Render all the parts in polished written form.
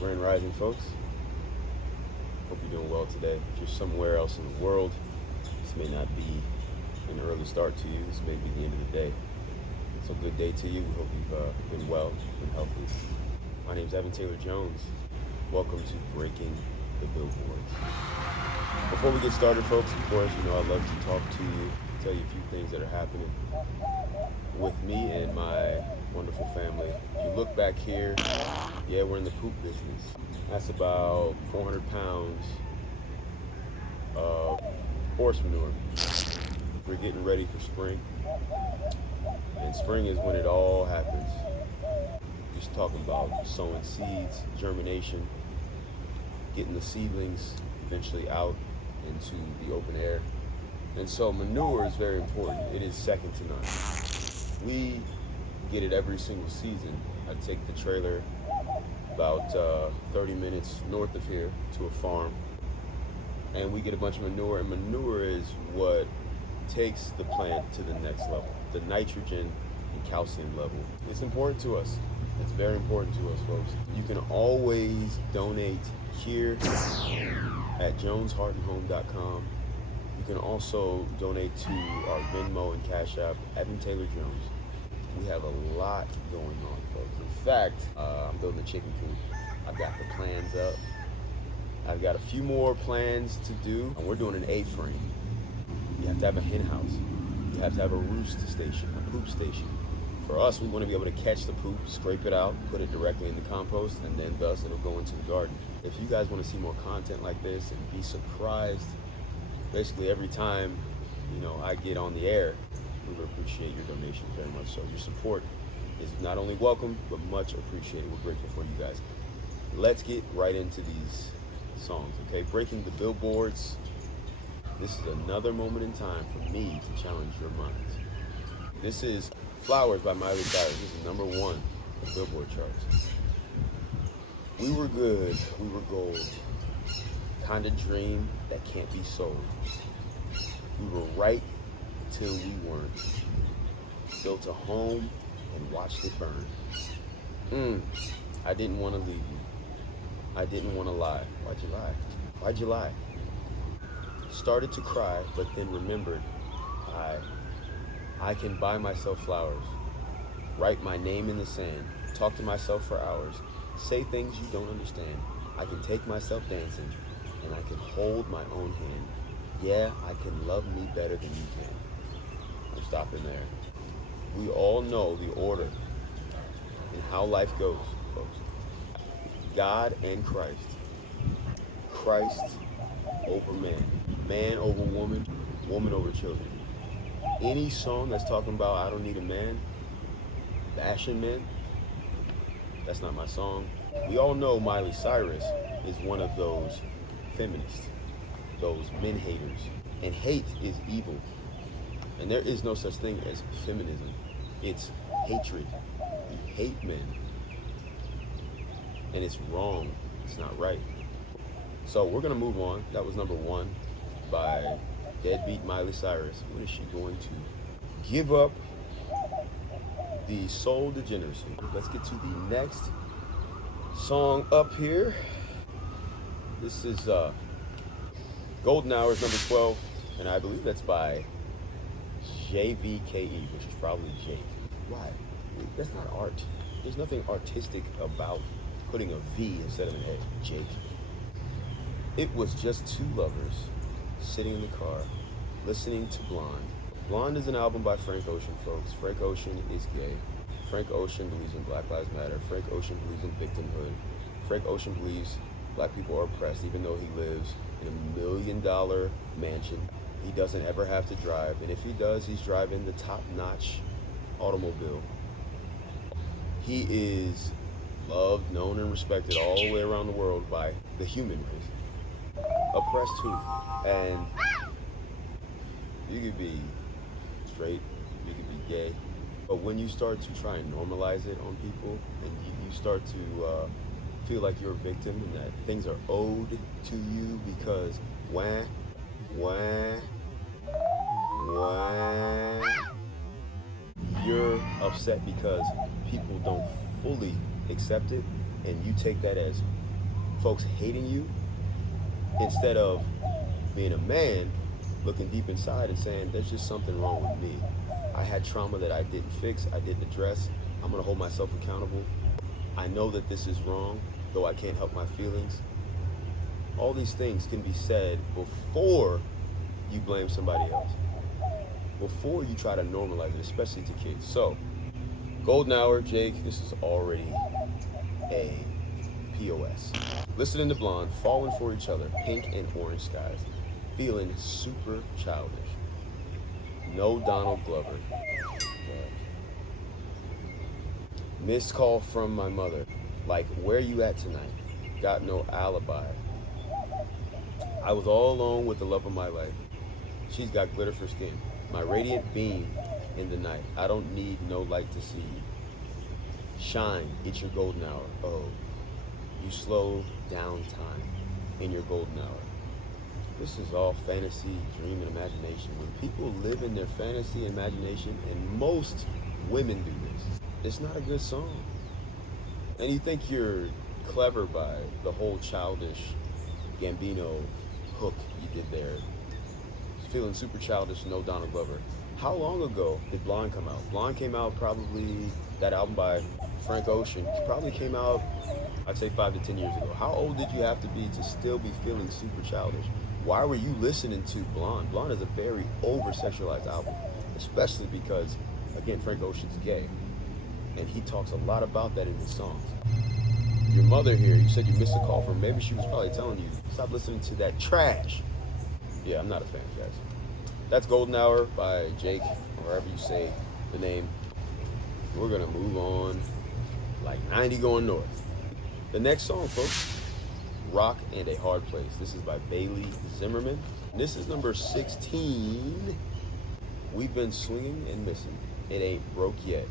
Grand Rising, folks. Hope you're doing well today. If you're somewhere else in the world, this may not be an early start to you. This may be the end of the day. So good day to you. We hope you've been well, been healthy. My name's evantaylorjones. Welcome to Breaking the Billboards. Before we get started, folks, of course, you know I love to talk to you, tell you a few things that are happening with me and my wonderful family. If you look back here, yeah, we're in the poop business. That's about 400 pounds of horse manure. We're getting ready for spring. And spring is when it all happens. Just talking about sowing seeds, germination, getting the seedlings eventually out into the open air. And so manure is very important. It is second to none. We get it every single season. I take the trailer about 30 minutes north of here to a farm, and we get a bunch of manure, and manure is what takes the plant to the next level. The nitrogen and calcium level. It's important to us. It's very important to us, folks. You can always donate here at jonesheartandhome.com. You can also donate to our Venmo and Cashapp, evantaylorjones. We have a lot going on, folks. In fact, I'm building a chicken coop. I've got the plans up. I've got a few more plans to do. And we're doing an A-frame. You have to have a hen house. You have to have a roost station, a poop station. For us, we want to be able to catch the poop, scrape it out, put it directly in the compost, and then thus it'll go into the garden. If you guys want to see more content like this and be surprised basically every time, you know, I get on the air, we would appreciate your donation very much so. Your support is not only welcome, but much appreciated. We're grateful for you guys. Let's get right into these songs, okay? Breaking the billboards. This is another moment in time for me to challenge your minds. This is Flowers by Miley Cyrus. This is number 1 on the Billboard charts. We were good, we were gold. Kind of dream that can't be sold. We were right till we weren't. Built a home and watched it burn. I didn't want to leave you. I didn't want to lie. Why'd you lie? Why'd you lie? Started to cry, but then remembered I can buy myself flowers. Write my name in the sand. Talk to myself for hours. Say things you don't understand. I can take myself dancing, and I can hold my own hand. Yeah, I can love me better than you can. I'm stopping there. We all know the order and how life goes, folks. God and Christ. Christ over man. Man over woman. Woman over children. Any song that's talking about I don't need a man, bashing men, that's not my song. We all know Miley Cyrus is one of those feminists, those men haters. And hate is evil. And there is no such thing as feminism. It's hatred. We hate men. And it's wrong. It's not right. So we're going to move on. That was number 1 by deadbeat Miley Cyrus. When is she going to give up the soul degeneracy? Let's get to the next song up here. This is Golden Hours, number 12, and I believe that's by JVKE, which is probably Jake. Why? That's not art. There's nothing artistic about putting a V instead of an A. Jake. It was just two lovers sitting in the car, listening to Blonde. Blonde is an album by Frank Ocean, folks. Frank Ocean is gay. Frank Ocean believes in Black Lives Matter. Frank Ocean believes in victimhood. Frank Ocean believes black people are oppressed, even though he lives in $1 million mansion. He doesn't ever have to drive, and if he does, he's driving the top-notch automobile. He is loved, known, and respected all the way around the world by the human race. Oppressed too. And you could be straight, you could be gay, but when you start to try and normalize it on people, and you start to feel like you're a victim and that things are owed to you because you're upset because people don't fully accept it, and you take that as folks hating you instead of being a man looking deep inside and saying, there's just something wrong with me. I had trauma that I didn't fix, I didn't address. I'm gonna hold myself accountable. I know that this is wrong, though I can't help my feelings. All these things can be said before you blame somebody else, before you try to normalize it, especially to kids. So, golden hour, Jake, this is already a POS. Listening to Blonde, falling for each other, pink and orange skies, feeling super childish. No Donald Glover. Missed call from my mother, like, where you at tonight? Got no alibi. I was all alone with the love of my life. She's got glitter for skin. My radiant beam in the night. I don't need no light to see you. Shine, it's your golden hour. Oh, you slow down time in your golden hour. This is all fantasy, dream, and imagination. When people live in their fantasy and imagination, and most women do this, it's not a good song. And you think you're clever by the whole childish Gambino hook you did there. Feeling super childish, no Donald Glover. How long ago did Blonde come out? Blonde came out probably, that album by Frank Ocean, probably came out, I'd say 5 to 10 years ago. How old did you have to be to still be feeling super childish? Why were you listening to Blonde? Blonde is a very over-sexualized album, especially because, again, Frank Ocean's gay. And he talks a lot about that in his songs. Your mother here, you said you missed a call from, maybe she was probably telling you, stop listening to that trash. Yeah, I'm not a fan, guys. That's Golden Hour by Jake, or however you say the name. We're gonna move on like 90 going north. The next song, folks, Rock and a Hard Place. This is by Bailey Zimmerman. This is number 16. We've been swinging and missing. It ain't broke yet,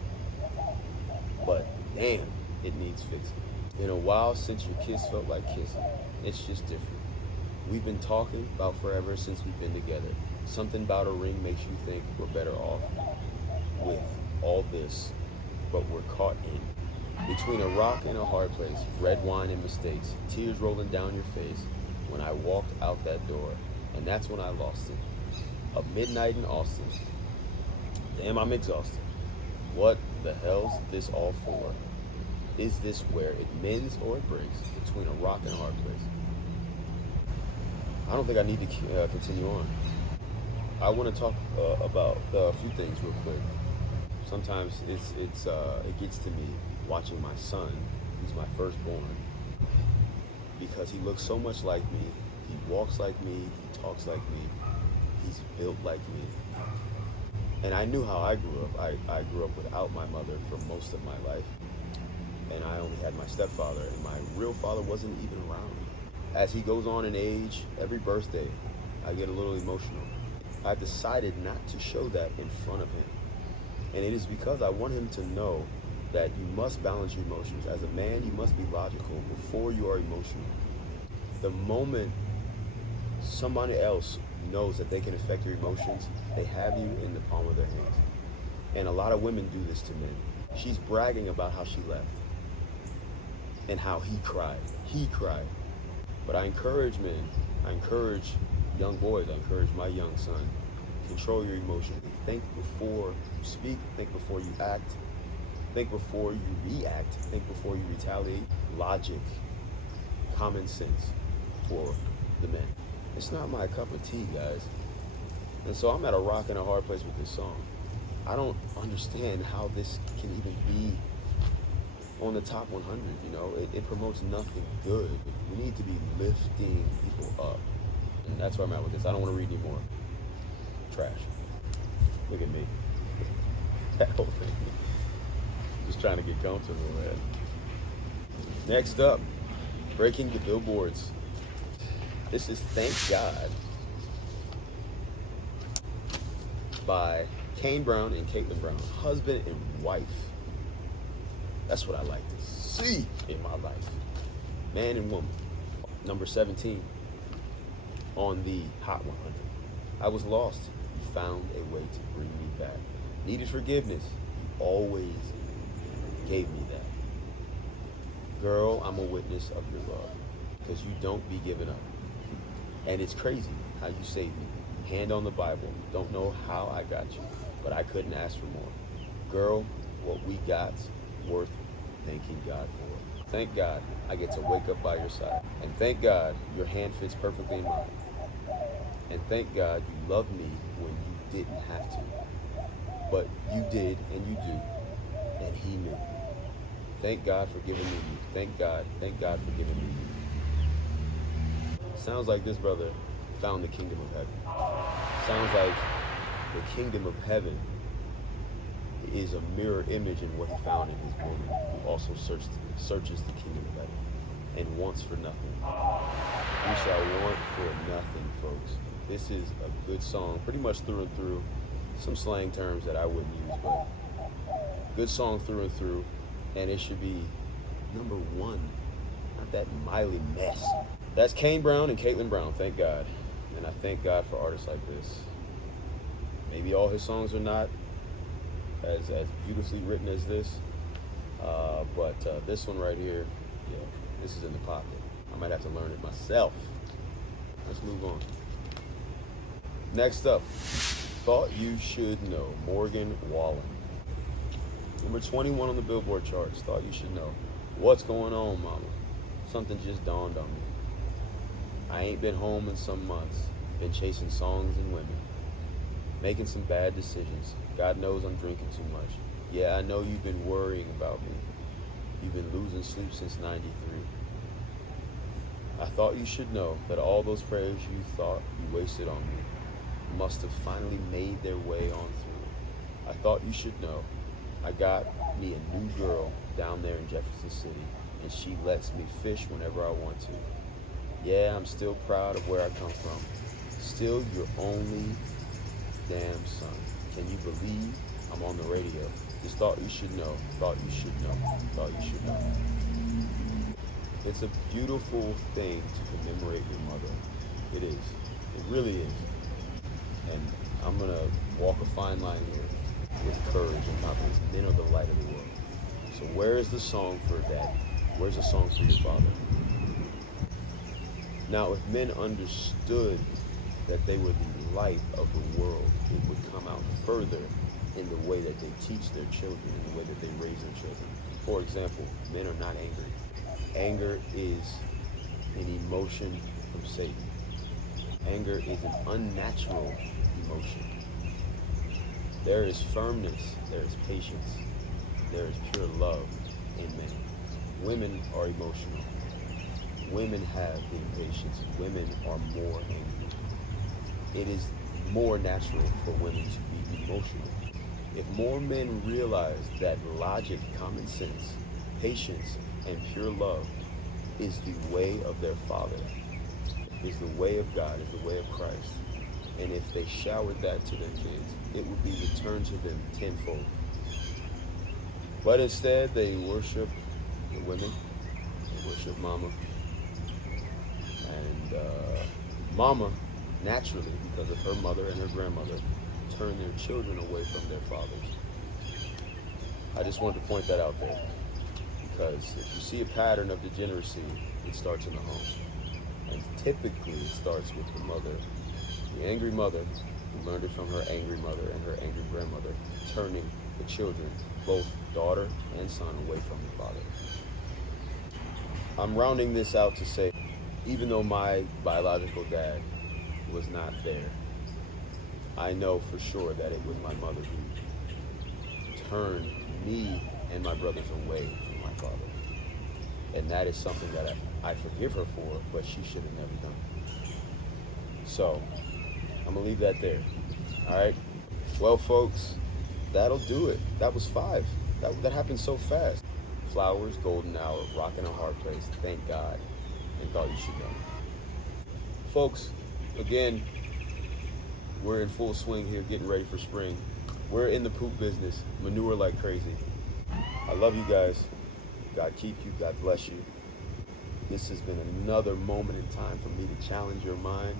but damn, it needs fixing. Been a while since your kiss felt like kissing. It's just different. We've been talking about forever since we've been together. Something about a ring makes you think we're better off with all this, but we're caught in between a rock and a hard place, red wine and mistakes, tears rolling down your face when I walked out that door, and that's when I lost it. A midnight in Austin. Damn, I'm exhausted. What the hell's this all for? Is this where it mends or it breaks between a rock and a hard place? I don't think I need to continue on. I want to talk about a few things real quick. Sometimes it gets to me watching my son, who's my firstborn, because he looks so much like me. He walks like me. He talks like me. He's built like me. And I knew how I grew up. I grew up without my mother for most of my life. And I only had my stepfather, and my real father wasn't even around. As he goes on in age, every birthday, I get a little emotional. I've decided not to show that in front of him. And it is because I want him to know that you must balance your emotions. As a man, you must be logical before you are emotional. The moment somebody else knows that they can affect your emotions, they have you in the palm of their hands. And a lot of women do this to men. She's bragging about how she left and how he cried. He cried. But I encourage men, I encourage young boys, I encourage my young son, control your emotions. Think before you speak, think before you act, think before you react, think before you retaliate. Logic, common sense for the men. It's not my cup of tea, guys. And so I'm at a rock and a hard place with this song. I don't understand how this can even be on the top 100, you know? It promotes nothing good. We need to be lifting people up. And that's where I'm at with this. I don't want to read anymore. Trash. Look at me. That whole thing. Just trying to get comfortable, man. Next up, breaking the billboards. This is Thank God by Kane Brown and Caitlin Brown, husband and wife. That's what I like to see in my life. Man and woman. Number 17 on the Hot 100. I was lost. You found a way to bring me back. Needed forgiveness. You always gave me that. Girl, I'm a witness of your love. because you don't be giving up. And it's crazy how you saved me. Hand on the Bible. Don't know how I got you, but I couldn't ask for more. Girl, what we got's worth thanking God for. Thank God I get to wake up by your side. And thank God your hand fits perfectly in mine. And thank God you loved me when you didn't have to. But you did, and you do, and he knew. Thank God for giving me you. Thank God for giving me you. Sounds like this brother found the kingdom of heaven. Sounds like the kingdom of heaven is a mirror image in what he found in his woman, who also searches the kingdom of heaven and wants for nothing. We shall want for nothing, folks. This is a good song, pretty much through and through. Some slang terms that I wouldn't use, but good song through and through. And it should be number one, not that Miley mess. That's Kane Brown and Caitlin Brown, thank God. And I thank God for artists like this. Maybe all his songs are not as beautifully written as this, but this one right here, yeah, this is in the pocket. I might have to learn it myself. Let's move on. Next up, Thought You Should Know, Morgan Wallen. Number 21 on the Billboard charts. Thought you should know. What's going on, mama? Something just dawned on me. I ain't been home in some months. Been chasing songs and women. Making some bad decisions. God knows I'm drinking too much. Yeah, I know you've been worrying about me. You've been losing sleep since 93. I thought you should know that all those prayers you thought you wasted on me must have finally made their way on through. I thought you should know I got me a new girl down there in Jefferson City, and she lets me fish whenever I want to. Yeah, I'm still proud of where I come from. Still your only damn son. Can you believe I'm on the radio? Just thought you should know. Thought you should know. Thought you should know. It's a beautiful thing to commemorate your mother. It is. It really is. And I'm going to walk a fine line here with courage and confidence. Men are the light of the world. So where is the song for Daddy? Where's the song for your father? Now, if men understood that they were the light of the world, it would come out further in the way that they teach their children, in the way that they raise their children. For example, men are not angry. Anger is an emotion from Satan. Anger is an unnatural emotion. There is firmness, there is patience, there is pure love in men. Women are emotional. Women have the impatience. Women are more angry. It is more natural for women to be emotional. If more men realize that logic, common sense, patience, and pure love is the way of their Father, is the way of God, is the way of Christ, and if they showered that to their kids, it would be returned to them tenfold. But instead, they worship the women, they worship mama, and mama, naturally, because of her mother and her grandmother, turn their children away from their fathers. I just wanted to point that out there, because if you see a pattern of degeneracy, it starts in the home. And typically it starts with the mother, the angry mother, who learned it from her angry mother and her angry grandmother, turning the children, both daughter and son, away from the father. I'm rounding this out to say, even though my biological dad was not there, I know for sure that it was my mother who turned me and my brothers away from my father. And that is something that I forgive her for, but she should have never done. So, I'm gonna leave that there. All right? Well, folks, that'll do it. That was 5. That happened so fast. Flowers, Golden Hour, Rockin' a Hard Place, Thank God, and Thought You Should Know. Folks, again, we're in full swing here, getting ready for spring. We're in the poop business, manure like crazy. I love you guys. God keep you, God bless you. This has been another moment in time for me to challenge your mind,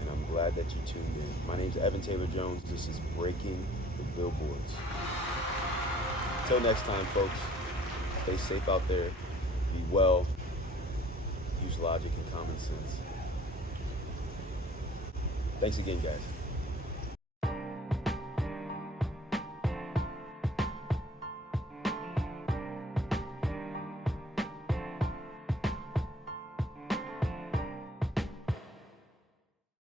and I'm glad that you tuned in. My name's Evan Taylor Jones. This is Breaking the Billboards. Until next time, folks, stay safe out there, be well, use logic and common sense. Thanks again, guys.